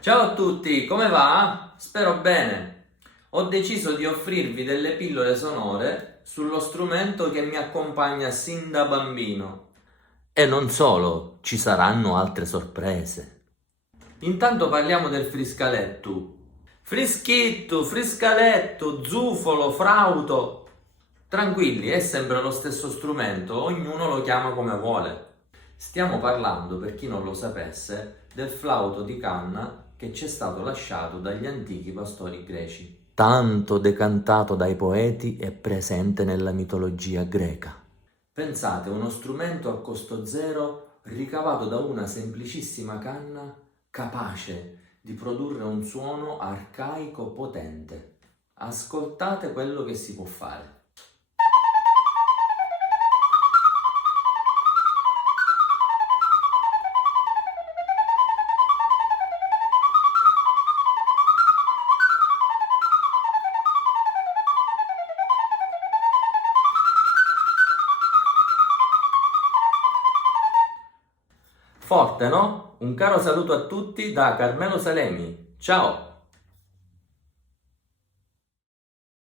Ciao a tutti, come va? Spero bene. Ho deciso di offrirvi delle pillole sonore sullo strumento che mi accompagna sin da bambino. E non solo, ci saranno altre sorprese. Intanto parliamo del friscaletto. Frischetto, friscaletto, zufolo, frauto. Tranquilli, è sempre lo stesso strumento, ognuno lo chiama come vuole. Stiamo parlando, per chi non lo sapesse, del flauto di canna che ci è stato lasciato dagli antichi pastori greci. Tanto decantato dai poeti e presente nella mitologia greca. Pensate, uno strumento a costo zero ricavato da una semplicissima canna capace di produrre un suono arcaico potente. Ascoltate quello che si può fare. Forte, no? Un caro saluto a tutti da Carmelo Salemi. Ciao!